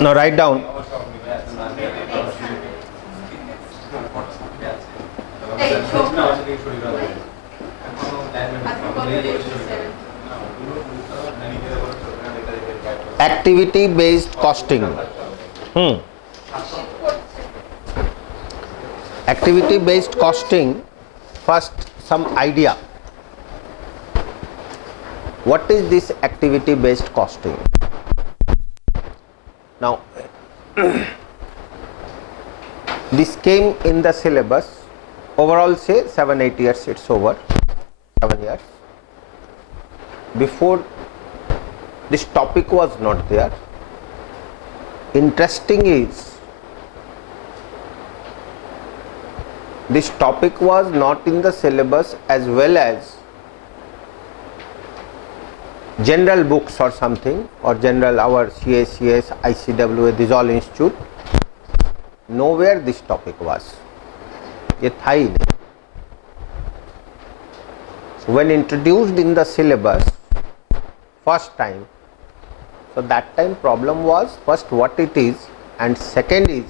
Now write down. Activity based costing. Activity based costing. First, some idea. What is this activity based costing? Now, this came in the syllabus. Overall, say 7-8 years it's over. 7 years. Before, this topic was not there. Interesting is, this topic was not in the syllabus as well as general books or something, or general our CACS, ICWA, these all institute. Nowhere this topic was. ये था ही नहीं. When introduced in the syllabus first time, so that time problem was first what it is, and second is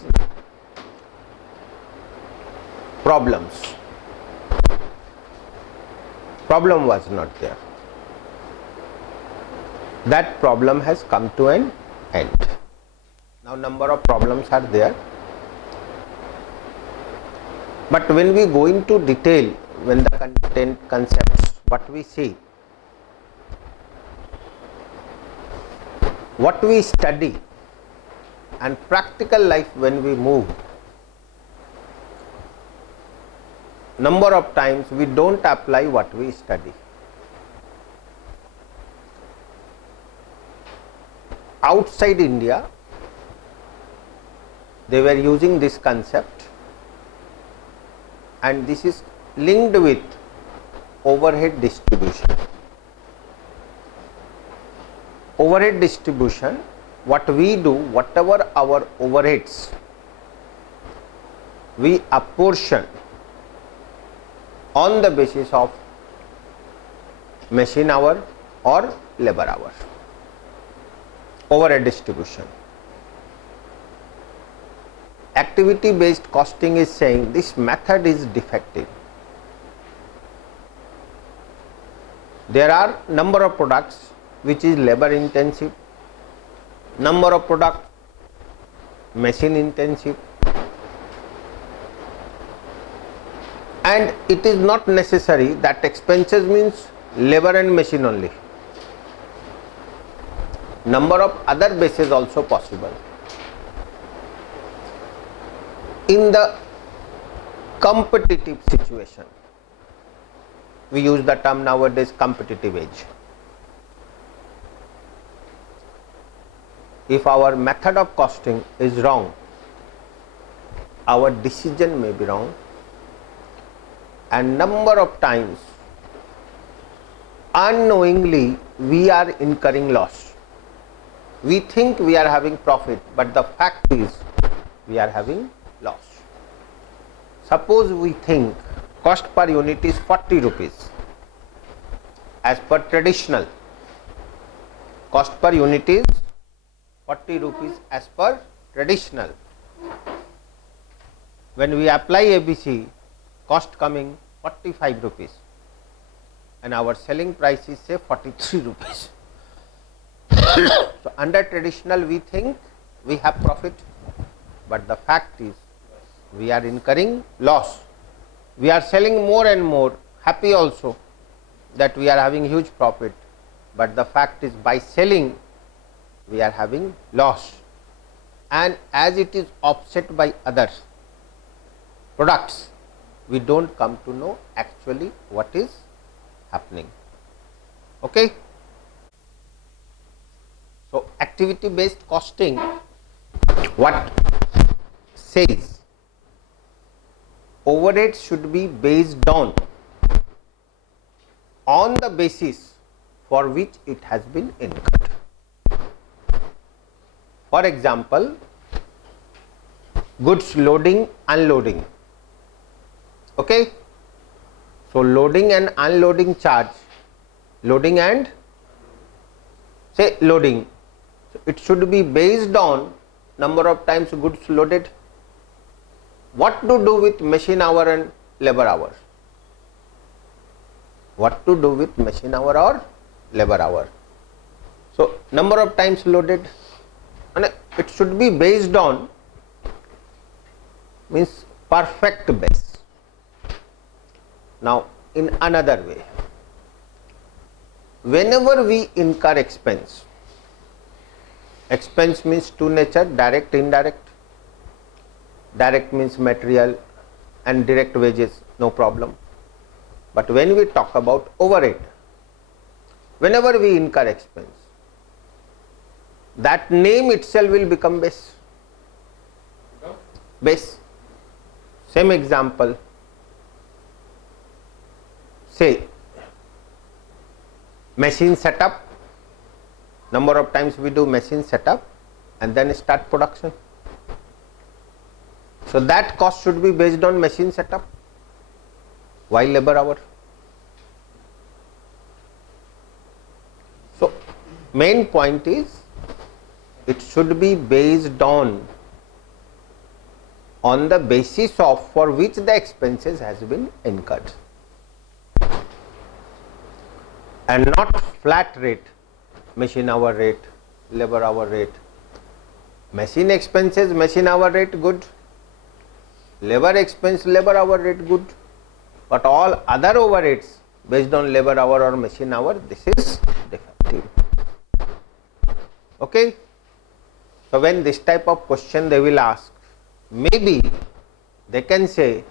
problems. Problem was not there. That problem has come to an end. Now number of problems are there. But when we go into detail, when the content concepts, what we see, what we study, and practical life when we move, number of times we don't apply what we study. Outside India, they were using this concept, and this is linked with overhead distribution. Overhead distribution, what we do, whatever our overheads, we apportion on the basis of machine hour or labor hour. Overhead distribution. Activity based costing is saying this method is defective. There are number of products which is labor intensive, number of product machine intensive, and it is not necessary that expenses means labor and machine only. Number of other bases also possible. In the competitive situation, we use the term nowadays competitive edge. If our method of costing is wrong, our decision may be wrong, and number of times unknowingly we are incurring loss. We think we are having profit, but the fact is we are having loss. Suppose we think cost per unit is 40 rupees. As per traditional, cost per unit is 40 rupees as per traditional. When we apply ABC, cost coming 45 rupees, and our selling price is say 43 rupees. So under traditional we think we have profit, but the fact is we are incurring loss. We are selling more and more, happy also that we are having huge profit, but the fact is by selling we are having loss, and as it is offset by other products, we don't come to know actually what is happening. Okay. So activity based costing, what says, overhead should be based on the basis for which it has been incurred. For example, goods loading, unloading. Okay. So loading and unloading charge, say loading. So it should be based on number of times goods loaded. What to do with machine hour and labor hour? What to do with machine hour or labor hour? So, number of times loaded, and it should be based on means perfect base. Now, in another way, whenever we incur expense, expense means two nature, direct, indirect. Direct means material and direct wages, no problem. But when we talk about overhead, whenever we incur expense, that name itself will become base. Base. Same example, say machine setup, number of times we do machine setup and then start production. So, that cost should be based on machine setup. Why labor hour? So, main point is it should be based on the basis of for which the expenses has been incurred, and not flat rate, machine hour rate, labor hour rate. Machine expenses, machine hour rate good, labor expense, labor hour rate good, but all other overheads based on labor hour or machine hour, this is defective. Okay. So, when this type of question they will ask, maybe they can say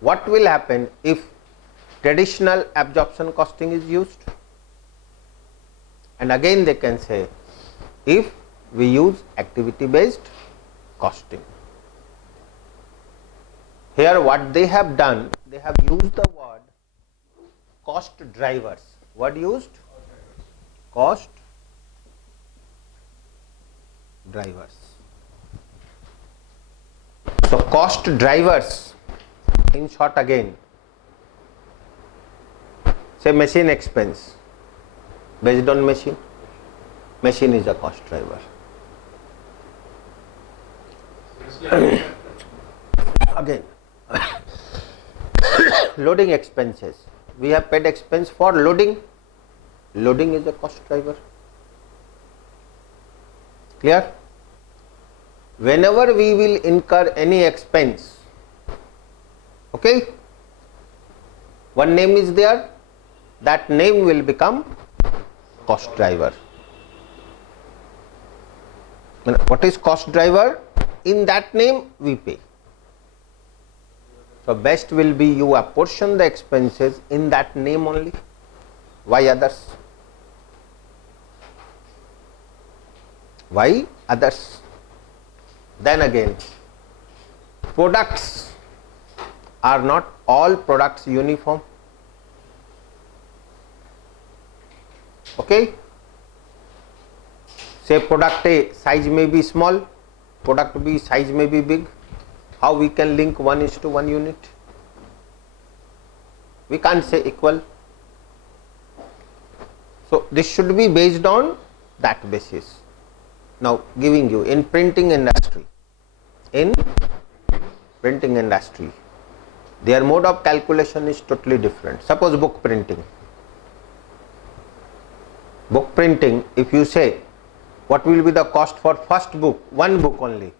what will happen if traditional absorption costing is used, and again they can say if we use activity based costing. Here what they have done, they have used the word cost drivers. What used? Cost drivers. So, cost drivers in short again, say machine expense based on machine, machine is a cost driver. Again, loading expenses, we have paid expense for loading, loading is a cost driver. Clear? Whenever we will incur any expense, okay, one name is there, that name will become cost driver. What is cost driver? In that name we pay. So, best will be you apportion the expenses in that name only. Why others? Why others? Then again, products are not all products uniform. Okay? Say product A size may be small, product B size may be big. How we can link 1:1 unit? We can't say equal. So, this should be based on that basis. Now, giving you in printing industry, their mode of calculation is totally different. Suppose book printing, if you say what will be the cost for first book, one book only,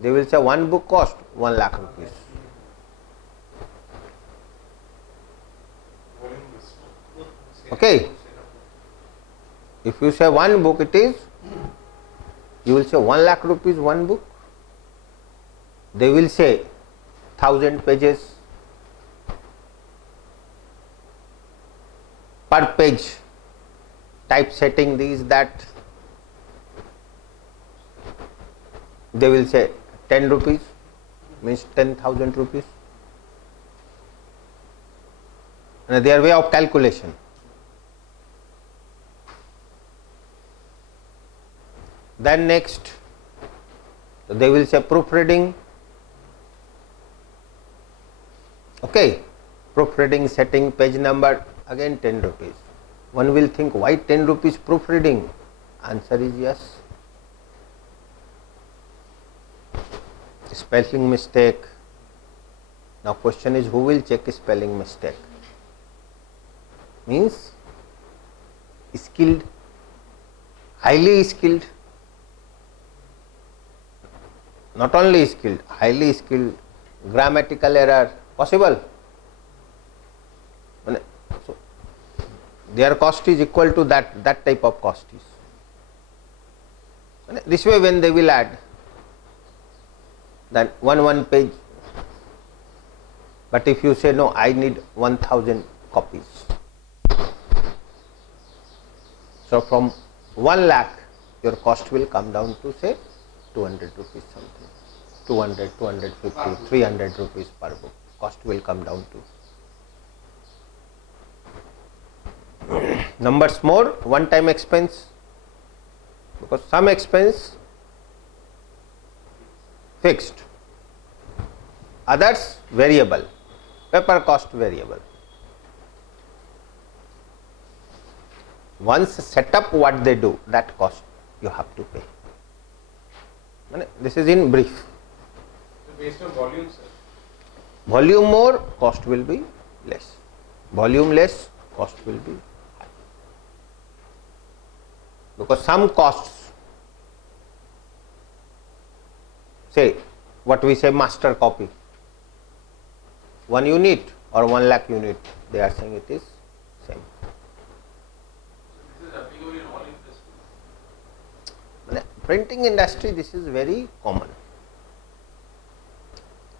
they will say one book cost 1 lakh rupees. Okay. If you say one book, it is, you will say 1 lakh rupees one book. They will say 1000 pages per page, typesetting these, that. They will say 10 rupees means 10,000 rupees. And their way of calculation. Then next, they will say proofreading. Okay, proofreading, setting page number, again 10 rupees. One will think, why 10 rupees proofreading? Answer is yes. spelling mistake. Now question is, who will check spelling mistake? Means skilled, highly skilled, not only skilled, highly skilled. Grammatical error possible. So their cost is equal to that type of cost is. This way when they will add, then one page. But if you say no, I need 1000 copies. So from 1 lakh, your cost will come down to say 200 rupees something, 200, 250, 300 rupees per book. Cost will come down to. Numbers more, one time expense, because some expense fixed, others variable, paper cost variable. Once set up what they do, that cost you have to pay. This is in brief. So based on volume, sir? Volume more, cost will be less. Volume less, cost will be high. Because some costs, say what we say master copy, 1 unit or 1 lakh unit, they are saying it is same. So this is applicable in all industries? Printing industry, this is very common.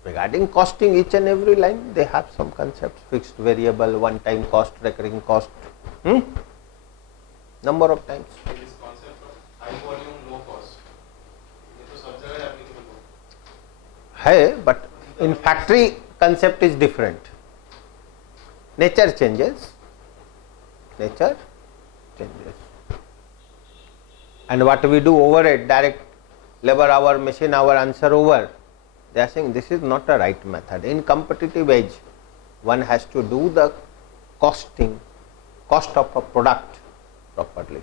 Regarding costing each and every line, they have some concepts, fixed, variable, one time cost, recurring cost, number of times. This concept of high volume, low cost, ये तो सब जगह applicable होगा. है, but in factory concept is different. Nature changes, nature changes. And what we do overhead, direct labor hour, machine hour, answer over, they are saying this is not a right method. In competitive age, one has to do the costing, cost of a product properly.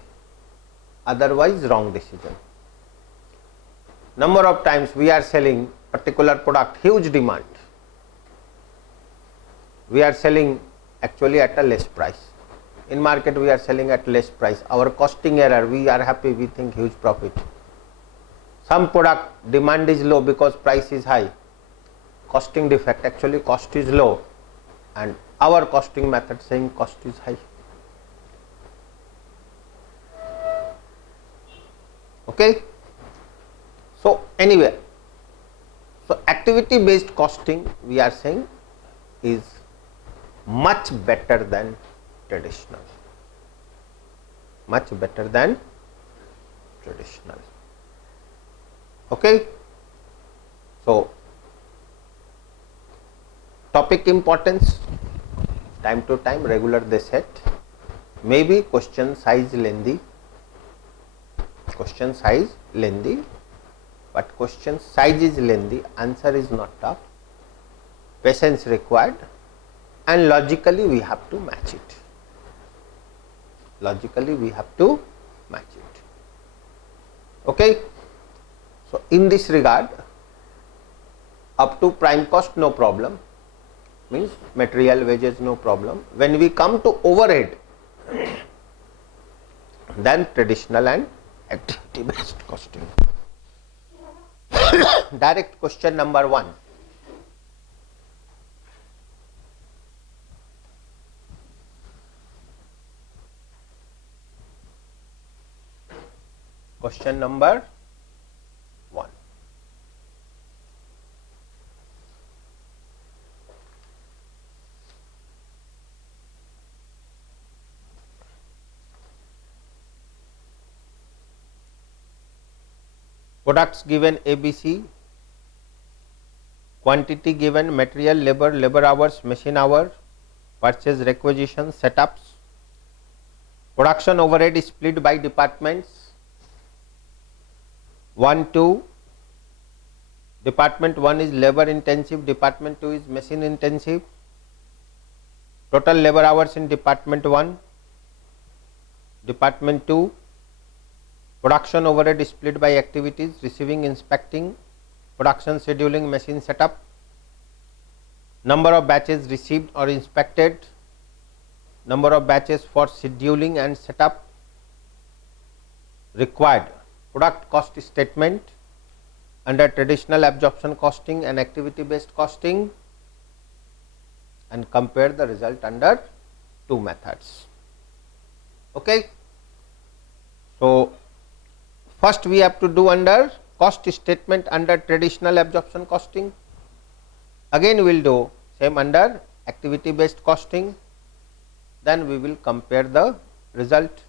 Otherwise, wrong decision. Number of times we are selling particular product, huge demand. We are selling actually at a less price. In market we are selling at less price. Our costing error, we are happy, we think huge profit. Some product demand is low because price is high. Costing defect, actually cost is low and our costing method saying cost is high. Okay. So anyway, so activity based costing we are saying is much better than traditional, much better than traditional. Okay. So topic importance, time to time regular they set, maybe question size lengthy, question size lengthy, but question size is lengthy, answer is not tough, patience required, and logically we have to match it. Logically we have to match it. Okay. So in this regard, up to prime cost no problem, means material wages no problem. When we come to overhead, then traditional and activity based costing. Direct question number 1. Question number 1. Products given ABC, quantity given material, labor, labor hours, machine hour, purchase requisition, setups, production overhead is split by departments 1, 2, department 1 is labor intensive, department 2 is machine intensive, total labor hours in department 1, department 2, production overhead is split by activities receiving, inspecting, production scheduling, machine setup, number of batches received or inspected, number of batches for scheduling and setup, required product cost statement under traditional absorption costing and activity based costing, and compare the result under two methods. Okay. So, first we have to do under cost statement under traditional absorption costing, again we will do same under activity based costing, then we will compare the result,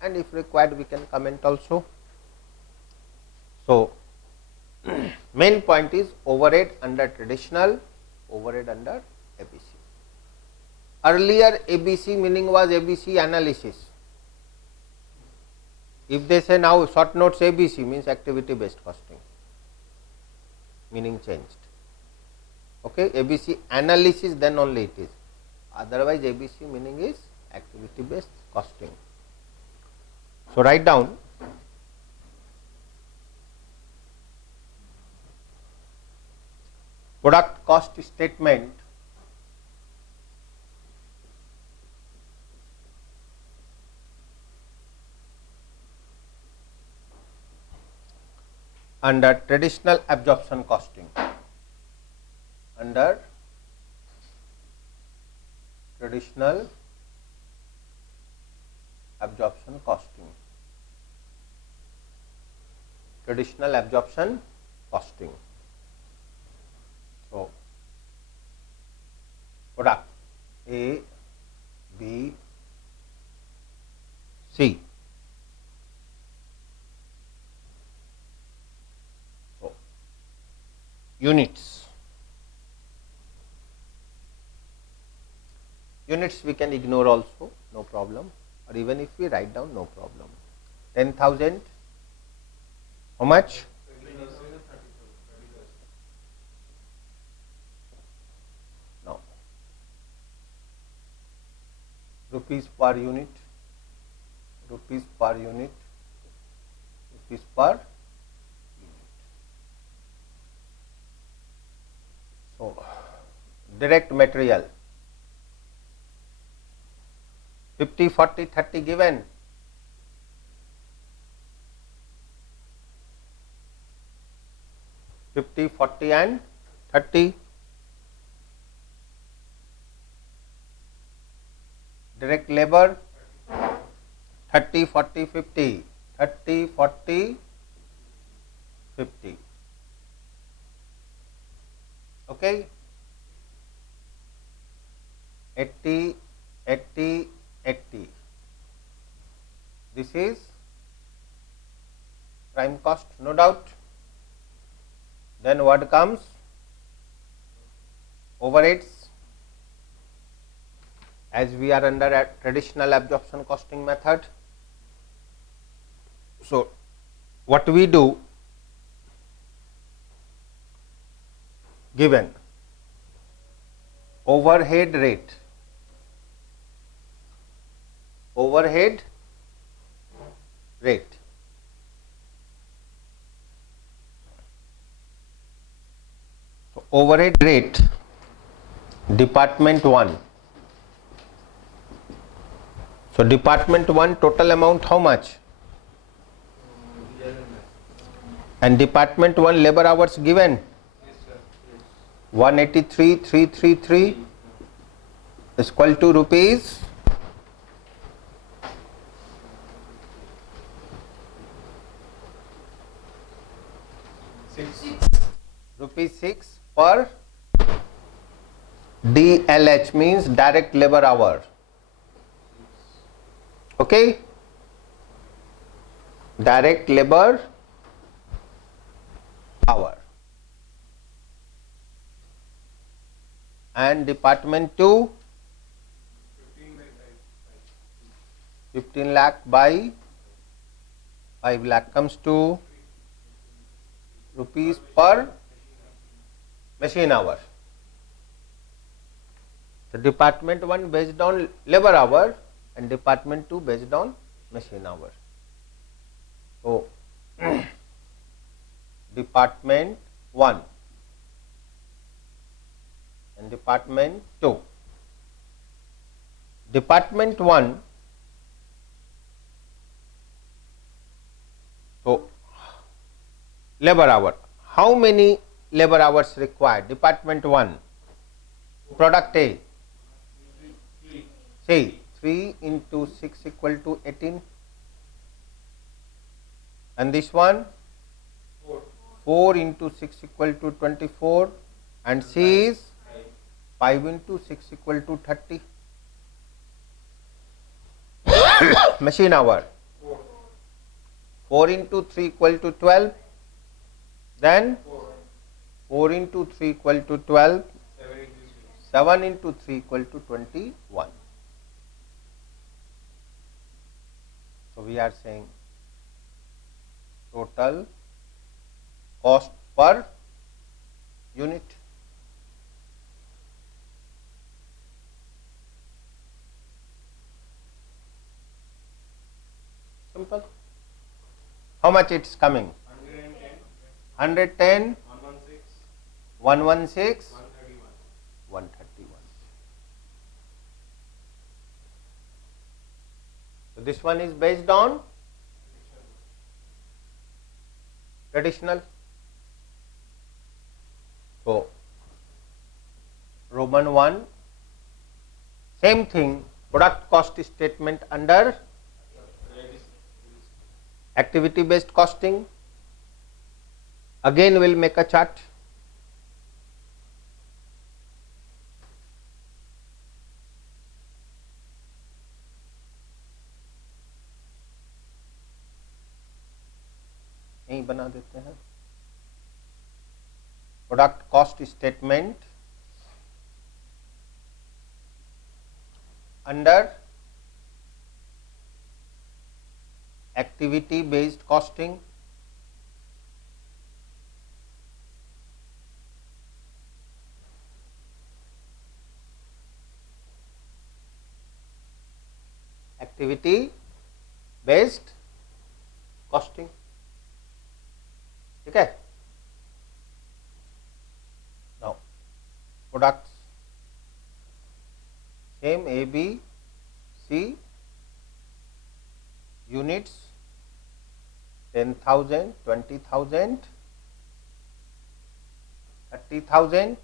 and if required we can comment also. So, main point is overhead under traditional, overhead under ABC. Earlier ABC meaning was ABC analysis. If they say now short notes ABC means activity based costing, meaning changed. Okay, ABC analysis then only it is, otherwise ABC meaning is activity based costing. So, write down product cost statement under traditional absorption costing, under traditional absorption costing, traditional absorption costing. So, product A, B, C. So, units. Units we can ignore also, no problem, or even if we write down, no problem. 10,000, how much? No. Rupees per unit, rupees per unit, rupees per unit. So, direct material 50, 40, 30 given. $50, 40 and 30. Direct labor 30, 40, 50. 30, 40, 50. Okay. 80, 80, 80. This is prime cost, no doubt. Then what comes? Overheads, as we are under a traditional absorption costing method. So, what we do, given overhead rate, overhead rate, so overhead rate department 1. So, department 1 total amount how much? And department 1 labor hours given 183,333 is equal to rupees rupees 6 per DLH, means direct labor hour. Okay, direct labor hour. And department 2 15 lakh by 5 lakh comes to rupees per machine hour. So, department 1 based on labor hour and department 2 based on machine hour. So, department 1 and department 2. Department 1, so labor hour, how many labor hours required? Department 1, product A, say 3 into 6 equal to 18, and this one 4 into 6 equal to 24, and C is 5 into 6 equal to 30. Machine hour 4 into 3 equal to 12, then 4 into 3 equal to 12, 7 into 3 equal to 21. So we are saying total cost per unit. Simple. How much it's coming? 110, 116, 131. So this one is based on traditional. So Roman 1, same thing, product cost statement under activity based costing. Again we will make a chart. यही बना देते हैं. Product cost statement under activity based costing. Activity based costing. ठीक है. Now products same A B C, units 10,000, 20,000, 30,000,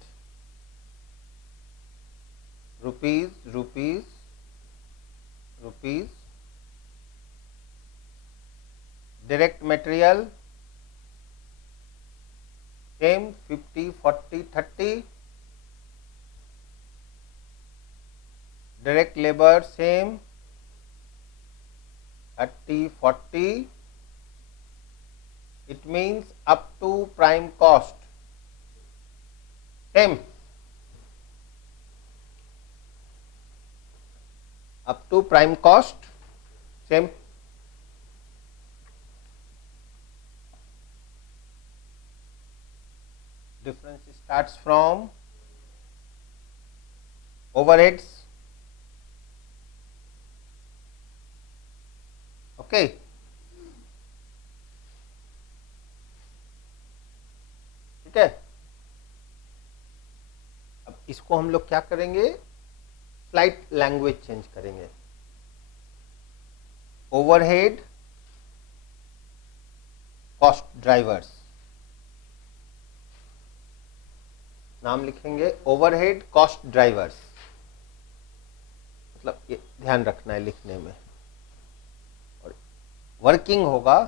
rupees, rupees, rupees. Direct material same 50, 40, 30. Direct labor same 30, 40. It means up to prime cost same, up to prime cost same. Difference starts from overheads. Okay. ठीक है. अब इसको हम लोग क्या करेंगे, slight language change करेंगे. Overhead cost drivers नाम लिखेंगे. ओवरहेड कॉस्ट ड्राइवर्स मतलब ये ध्यान रखना है लिखने में. और वर्किंग होगा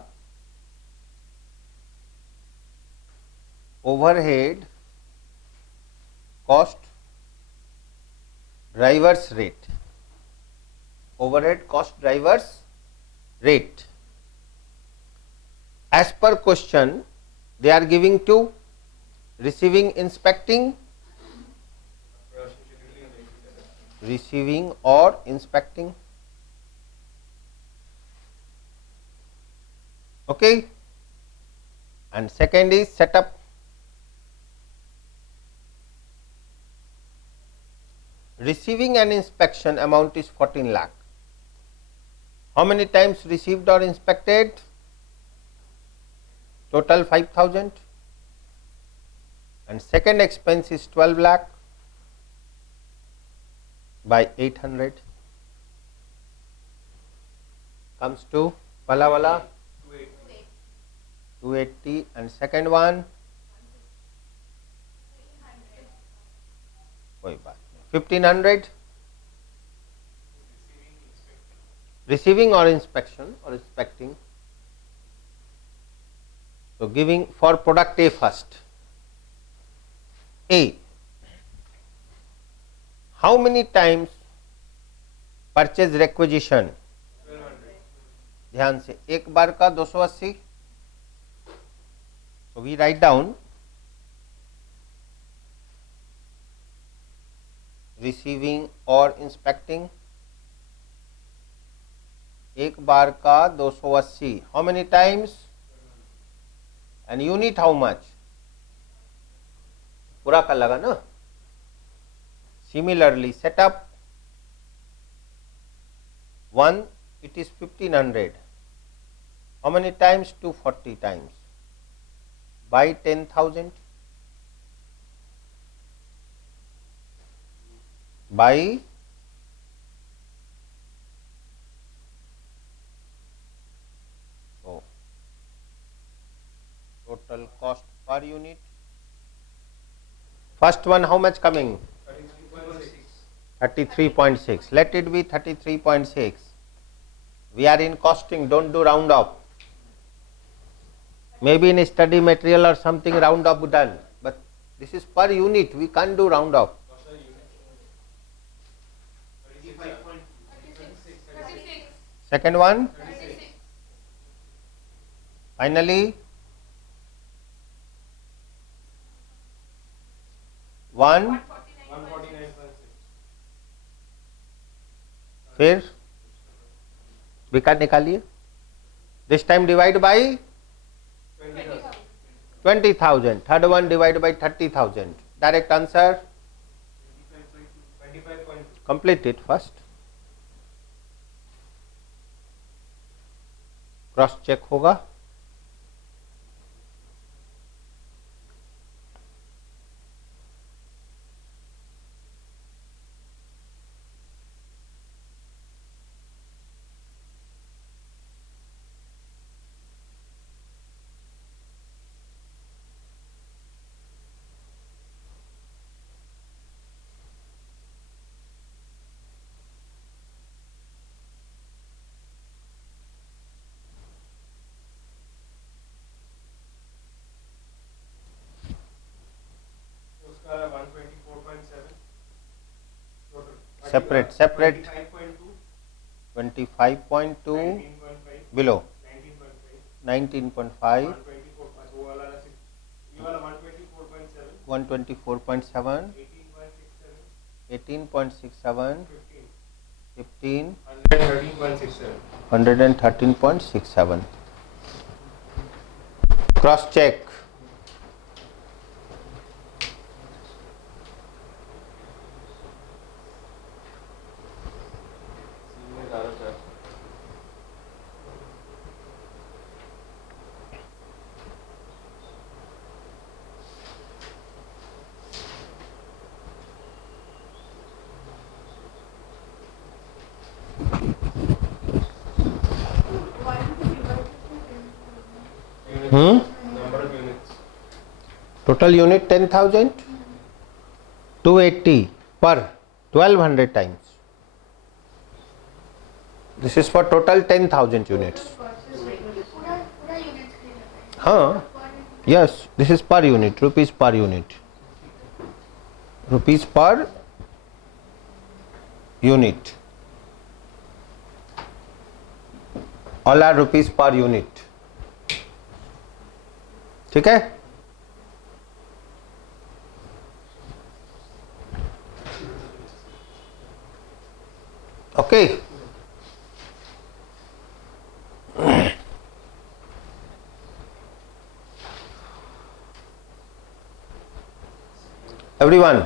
overhead cost drivers rate. Overhead cost drivers rate as per question they are giving to receiving, inspecting, receiving or inspecting. Okay. And second is setup. Receiving and inspection amount is 14 lakh. How many times received or inspected? Total 5,000. and second expense is 12 lakh by 800 comes to wala 280 and second one कोई बात नहीं 1500 receiving or inspection or inspecting. So giving for product A first. A, how many times purchase requisition? 1200. ध्यान से एक बार का 280. So we write down receiving or inspecting. एक बार का 280. How many times? And unit how much? पूरा का लगा ना. Similarly, setup 1, it is 1500. How many times? 240 times by 10,000 by total cost per unit. First one how much coming? 33.6. Let it be 33.6. We are in costing, don't do round off. Maybe in study material or something round off done, but this is per unit, we can't do round off. Second one, finally, one, फिर विकट निकालिए. This time divide by 20,000. Third one divide by 30,000. Direct answer. Complete it first. Cross check होगा. Separate 25.2 below 19.5 124.7 18.67 15 113.67. Cross check. Number of units. Total unit 10,000. 280 per 1200 times. This is for total 10,000 units. Huh? Yes, this is per unit, rupees per unit. Rupees per unit. All are rupees per unit. ठीक है? Okay. Everyone.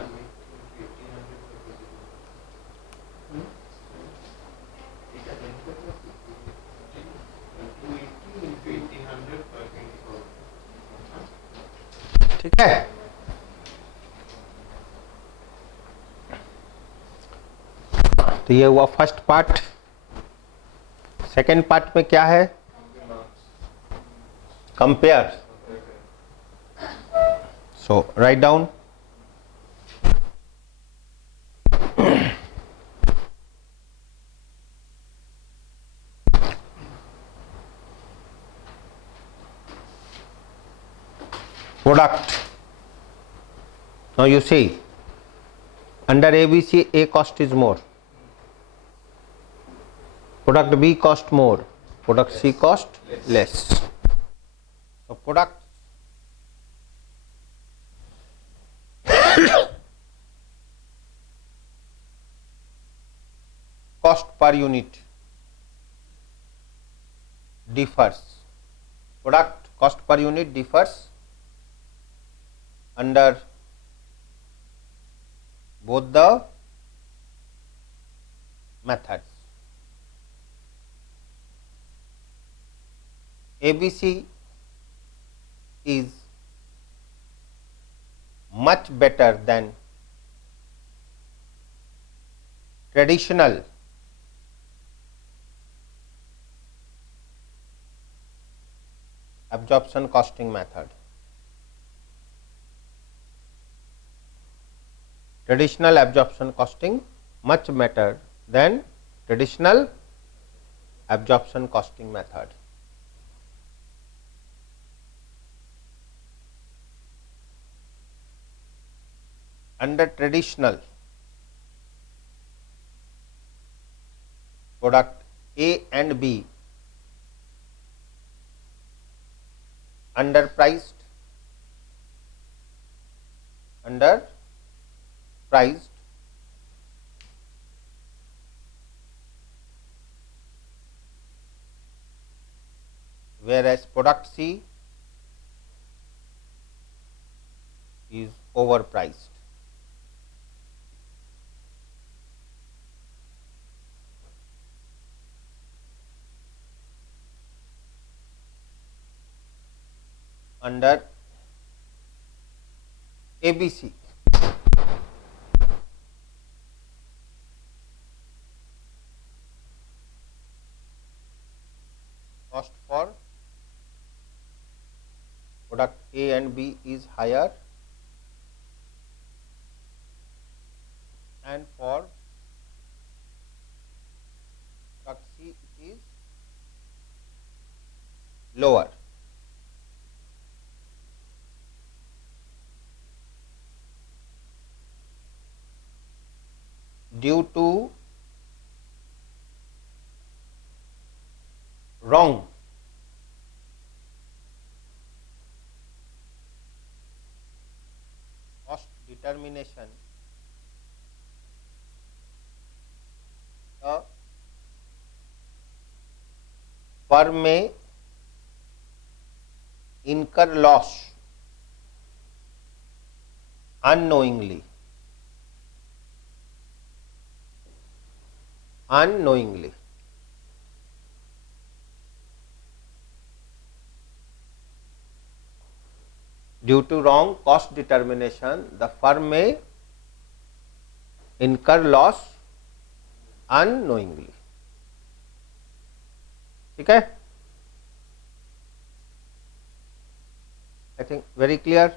ठीक है? तो ये हुआ first part. Second part में क्या है? Compare. So write down product. Now you see, under ABC, A cost is more, product B cost more, product C cost less. So product cost per unit differs. Product cost per unit differs under both the methods. ABC is much better than traditional absorption costing method. Traditional absorption costing much better than traditional absorption costing method. Under traditional, product A and B underpriced, whereas product C is overpriced. Under ABC, cost for product A and B is higher, and for product C it is lower. Due to wrong cost determination, the firm may incur loss unknowingly due to wrong cost determination, the firm may incur loss unknowingly. ठीक है? I think very clear.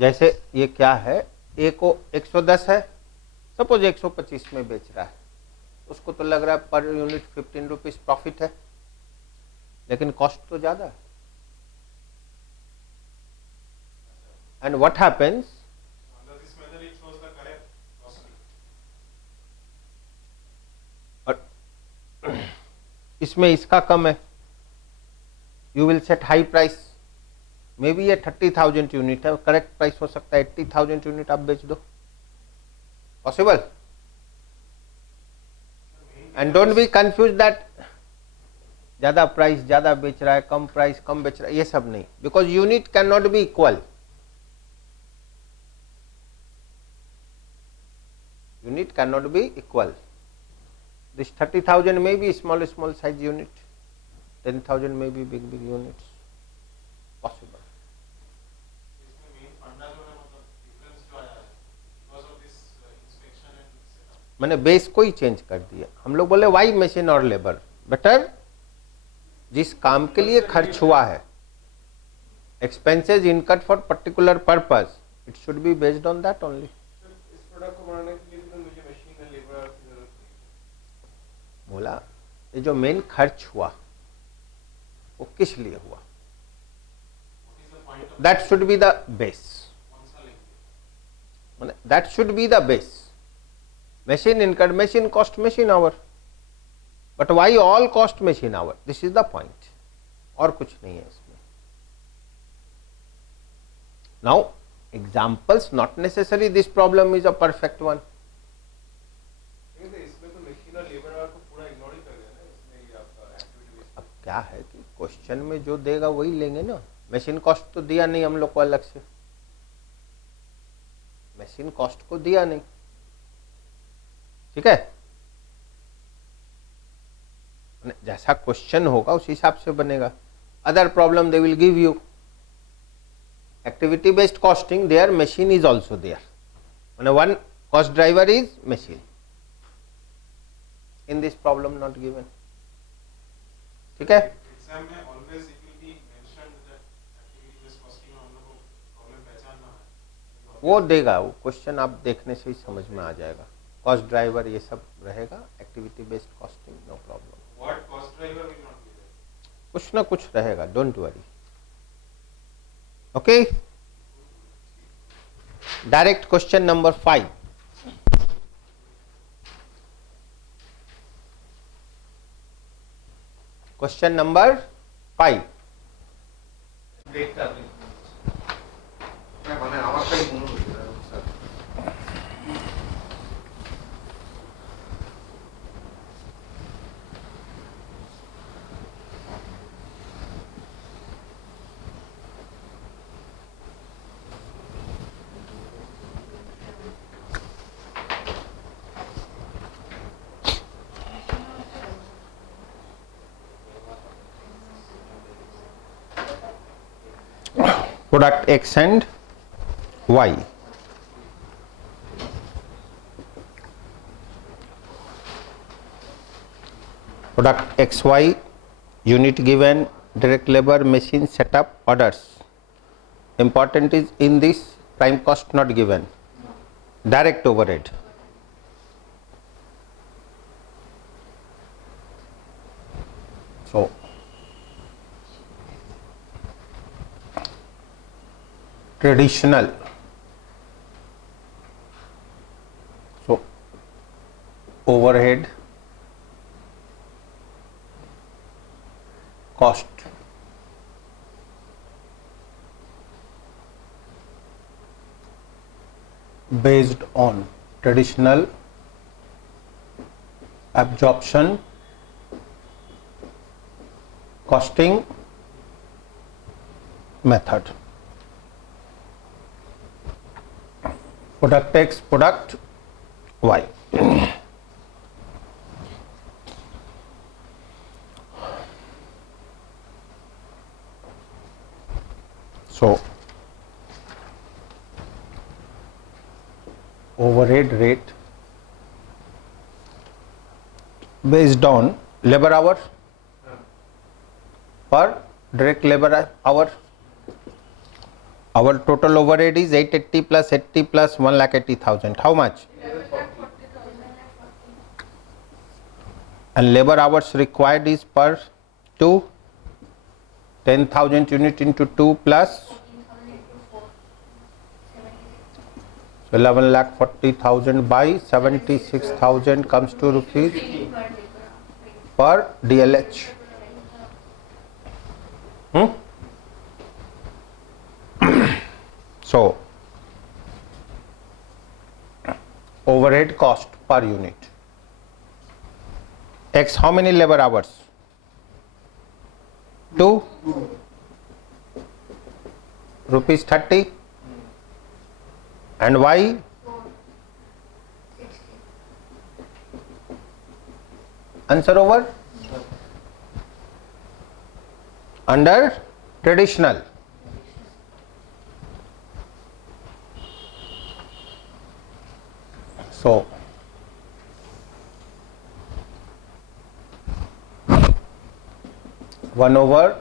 जैसे ये क्या है, ए को 110 है, suppose 125 में बेच रहा है, उसको तो लग रहा है पर यूनिट 15 रुपीज प्रॉफिट है, लेकिन कॉस्ट तो ज्यादा है. एंड व्हाट हैपेंस, इसमें इसका कम है, you will set high price, may be ये 30,000 यूनिट है, करेक्ट प्राइस हो सकता है 80,000 यूनिट आप बेच दो, possible. And don't be confuse that ज्यादा प्राइस ज्यादा बेच रहा है, कम प्राइस कम बेच रहा है, ये सब नहीं, because unit can not be equal. Unit can not be equal. This 30,000 may be small size unit, 10,000 may be big units. possible. इसमें मेन फंडा जो है मतलब डिफरेंस जो आया है because of this inspection and setup मैंने बेस को ही चेंज कर दिया. हम लोग बोले वाई मशीन और लेबर, बेटर जिस काम के लिए खर्च हुआ है, expenses इनकट for particular purpose, it should be based on that only. इस प्रोडक्ट को बनाने के लिए तो मुझे मशीन एंड लेबर की जरूरत नहीं. बोला ये जो मेन खर्च हुआ वो किस लिए हुआ, what is the point of that should be the base. कौन सा लेंगे that should be the base. Machine इनकट, machine cost, machine our, but why all cost machine our, this is the point. और कुछ नहीं है इसमें. Now examples, not necessary this problem is a perfect one. लेकिन तो इसमें तो मशीन और लेबर वाला को पूरा इग्नोर ही कर दिया ना इसमें. ये आपका एक्टिविटी बेस्ड अब क्या है कि क्वेश्चन में जो देगा वही लेंगे ना. मशीन कॉस्ट तो दिया नहीं हम लोग को अलग से, मशीन कॉस्ट को दिया नहीं. ठीक है, जैसा क्वेश्चन होगा उस हिसाब से बनेगा. Other problem they will give you activity based costing, there machine is also there. मैंने one cost driver is machine. In this problem not given. ठीक है, एग्जाम में always it will be mentioned that activity based costing में हम लोग को problem पहचानना है. वो देगा, वो क्वेश्चन आप देखने से ही समझ में आ जाएगा. कॉस्ट ड्राइवर ये सब रहेगा, activity based costing no problem. What cost driver will not be there. कुछ ना कुछ रहेगा, don't worry. Okay, direct question number 5. Question number 5. ডেটটা আপনি মানে আমারটাই মনে হচ্ছে sir. Product X and Y. Product XY, unit given, direct labor, machine setup, orders. Important is in this prime cost not given. Direct overhead. So traditional, so overhead cost based on traditional absorption costing method. Product X, product Y. So overhead rate based on labor hour per direct labor hour. Our total overhead is 880 plus 80 plus 1,80,000. How much? And labor hours required is per 2, 10,000 unit into 2 plus 11,40,000 by 76,000 comes to rupees per DLH. So overhead cost per unit. X, how many labor hours? 2 rupees 30. And Y? Answer over? Under traditional. So, one over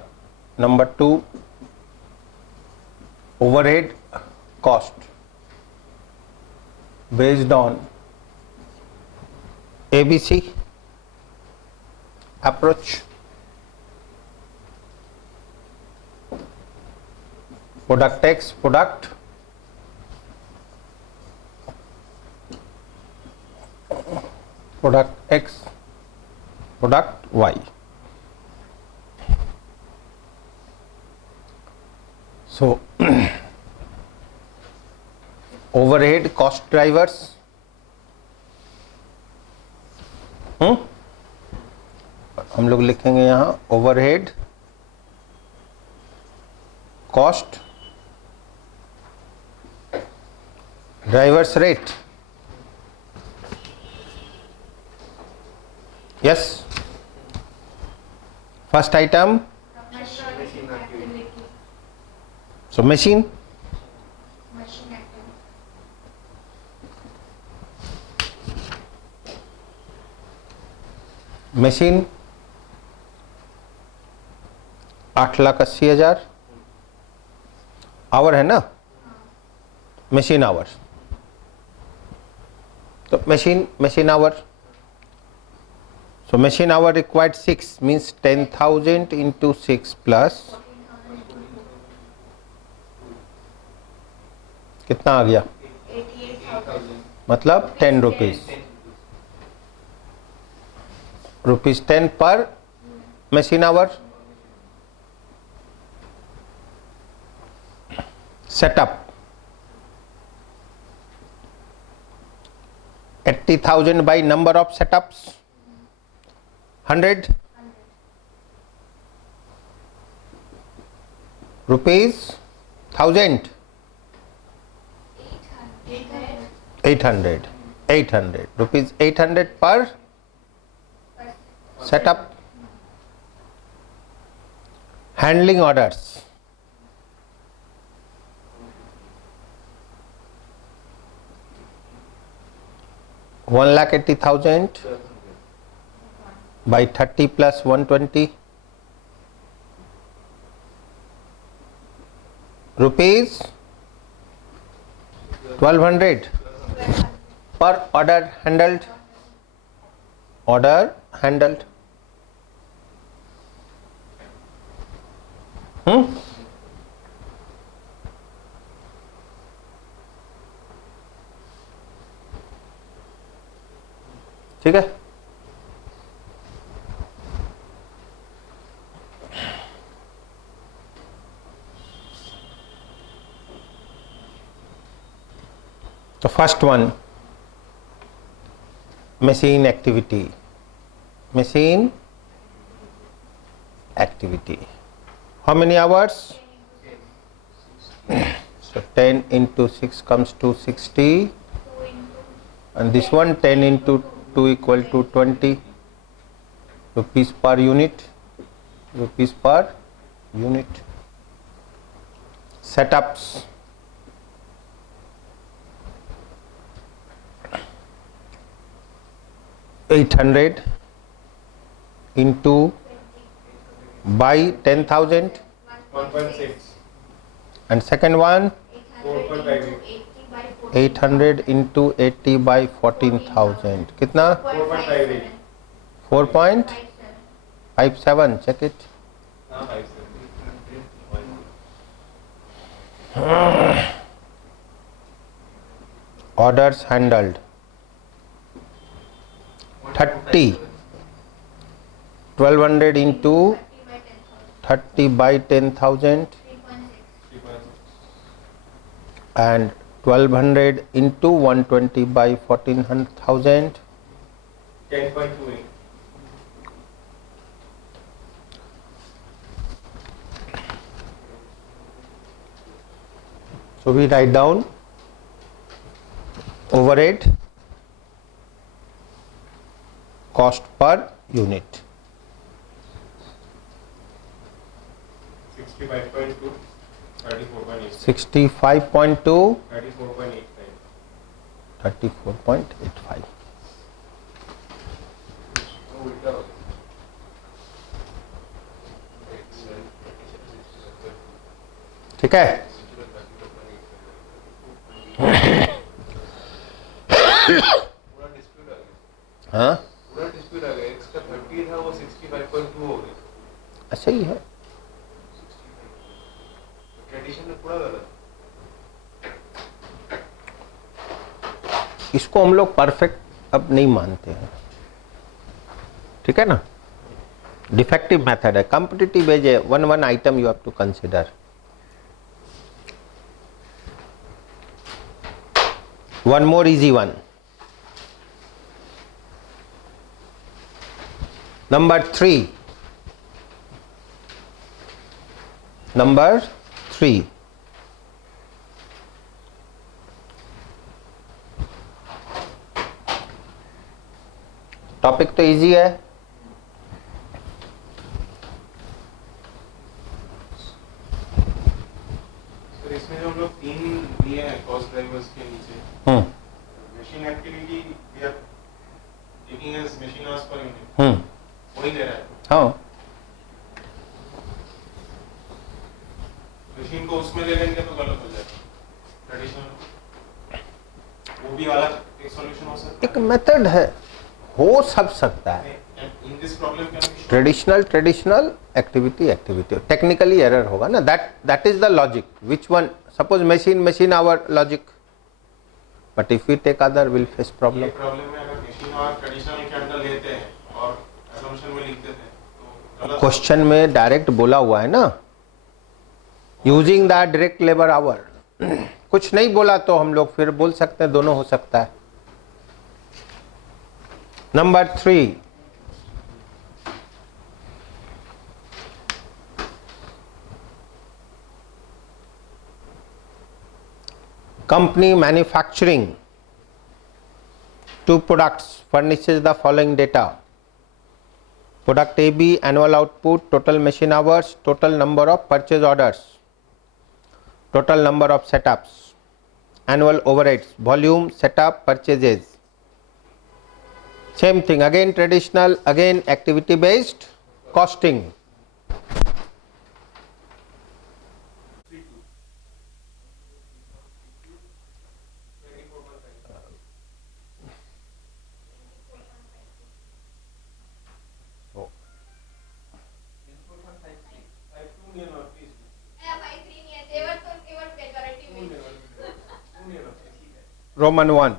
number 2 overhead cost based on ABC approach, product X, product X, product Y. So, overhead cost drivers, हम लोग लिखेंगे यहाँ overhead cost drivers rate. Yes. First item. So machine. Machine 8,80,000 hour है ना, machine hour. तो machine hour. So machine hour required 6 means 10,000 into 6 plus कितना आ गया, मतलब 10 रुपीज, ₹10 पर machine hour. Setup 80,000 by number of setups 100 rupees 1000 800 rupees 800 per setup. Handling orders 1,80,000 by 30 plus 120 rupees 1,200 per order handled. ठीक है. तो first one machine activity. How many hours? So 10 into 6 comes to 60, and this one 10 into 2 equal to 20 rupees per unit. Setups 800 into by 10,000, 1.6. and second one 4.5. 800 into 80 by 14,000 कितना 4.58. 4.57. check it. 57. Orders handled 30, 1,200 into 30 by 10,000 and 1,200 into 120 by 14,000. 10.28. So we write down overhead cost per unit. 65.2, 34.8. 65.2, 34.85. 34.85. ठीक है. हाँ पूरा dispute आ गया. Extra 30 था वो 65.2 हो गया. सही है. ट्रेडिशन में पूरा गलत. इसको हम लोग परफेक्ट अब नहीं मानते हैं. ठीक है ना. डिफेक्टिव मेथड है. कॉम्पिटिटिव एज है. One item you have to consider. One more easy one. Number 3. Number 3. Topic तो इजी है. सर इसमें जो हम लोग 3 दिए हैं कॉस्ट ड्राइवर्स के नीचे. Machine activity we are taking as machine hours per unit. वही ले रहा है. हाँ. मशीन को उसमें ले लेंगे तो गलत हो जाएगा. ट्रेडिशनल वो भी अलग एक सॉल्यूशन हो सकता एक मेथड है. हो सब सकता है. In this problem traditional activity technically error होगा ना. That is the logic. Which one. Suppose machine our logic. But if we take other will face problem. Problem है. अगर मशीन और ट्रेडिशनल के अंदर लेते हैं और assumption में लिख देते हैं तो गलत. क्वेश्चन में डायरेक्ट बोला हुआ है ना. Using the direct labour our. कुछ नहीं बोला तो हम लोग फिर बोल सकते हैं दोनों हो सकता है. Number 3. Company manufacturing 2 products furnishes the following data. Product AB, annual output, total machine hours, total number of purchase orders, total number of setups, annual overheads, volume, setup, purchases. Same thing, again traditional, again activity based, costing. Roman 1.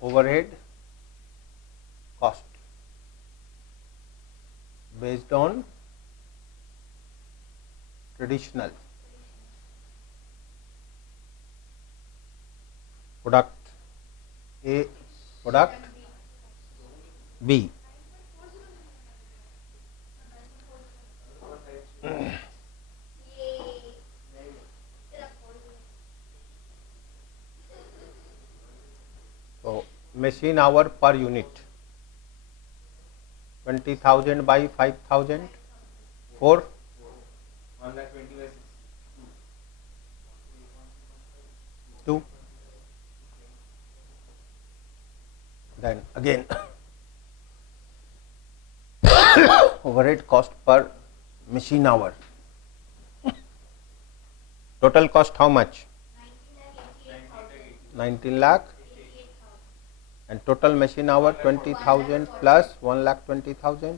Overhead cost based on traditional. Product A, product B. So machine hour per unit 20,000 by 5,000 4 1,20,000 2. Then again overhead cost per machine hour. Total cost how much? 19 lakh. And total machine hour 20,000 plus 1,20,000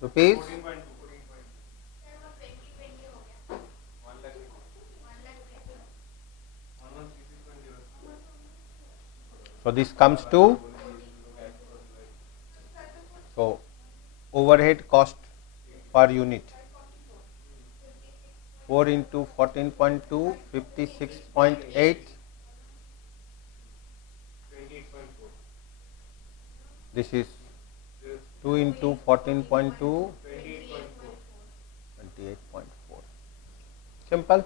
rupees. So this comes to, so overhead cost per unit 4 into 14.2 56.8. This is 2 into 14.2 28.4. Simple.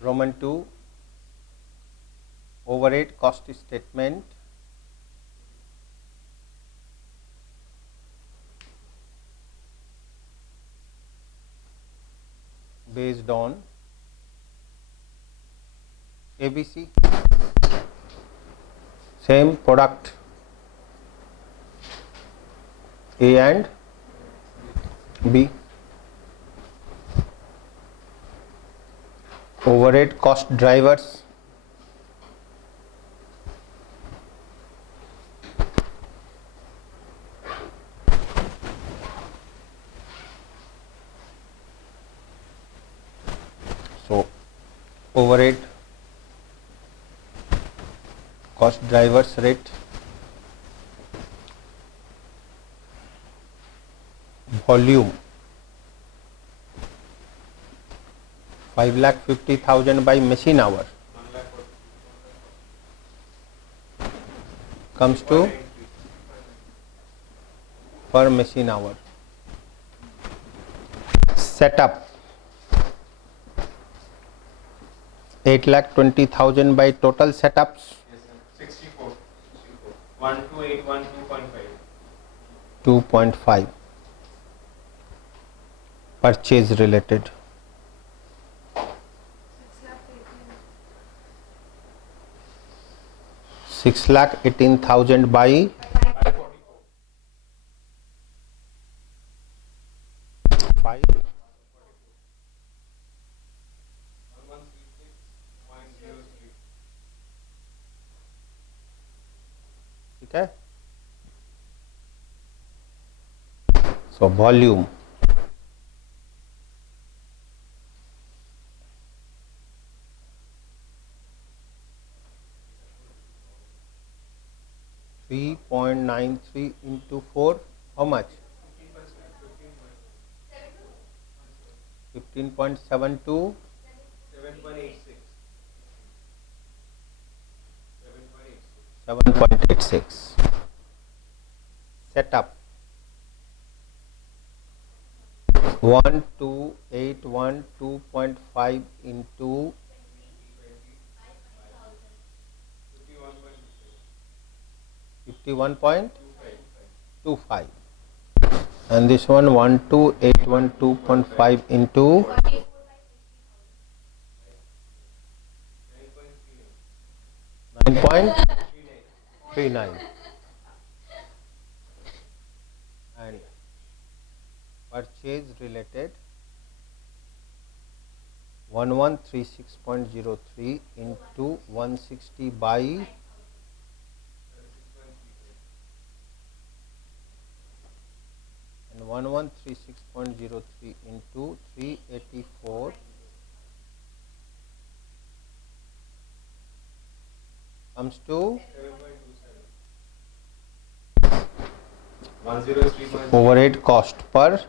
Roman 2, overhead cost statement. Based on ABC, same product A and B. Overhead cost drivers. So, overhead cost drivers rate, volume 5,50,000 by machine hour comes to per machine hour. Setup 8,20,000 by total setups. Yes, sir. 64. 1281 2.5. 2.5. Purchase related 6,18,000 by 5. 1136.03. ठीक है. So volume 3.93 into 4, how much? 15.72. 7.86. 7.86. Setup 1281 2.5 into 51.25, and this one 1281 2.5 into 9.39, and purchase related 1136.03 into 160 by 1136.03 into 384 comes to 103.3. overhead cost per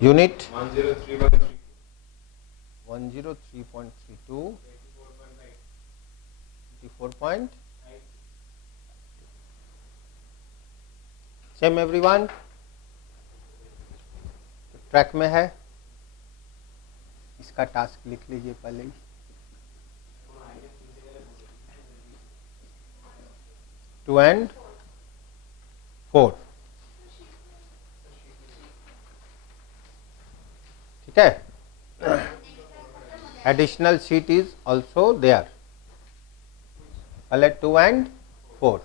unit 103.3. 103.32, 84. Same everyone, track में है. इसका task लिख लीजिए पहले ही. 2 and 4. ठीक है. Additional sheet is also there. पहले 2 and 4.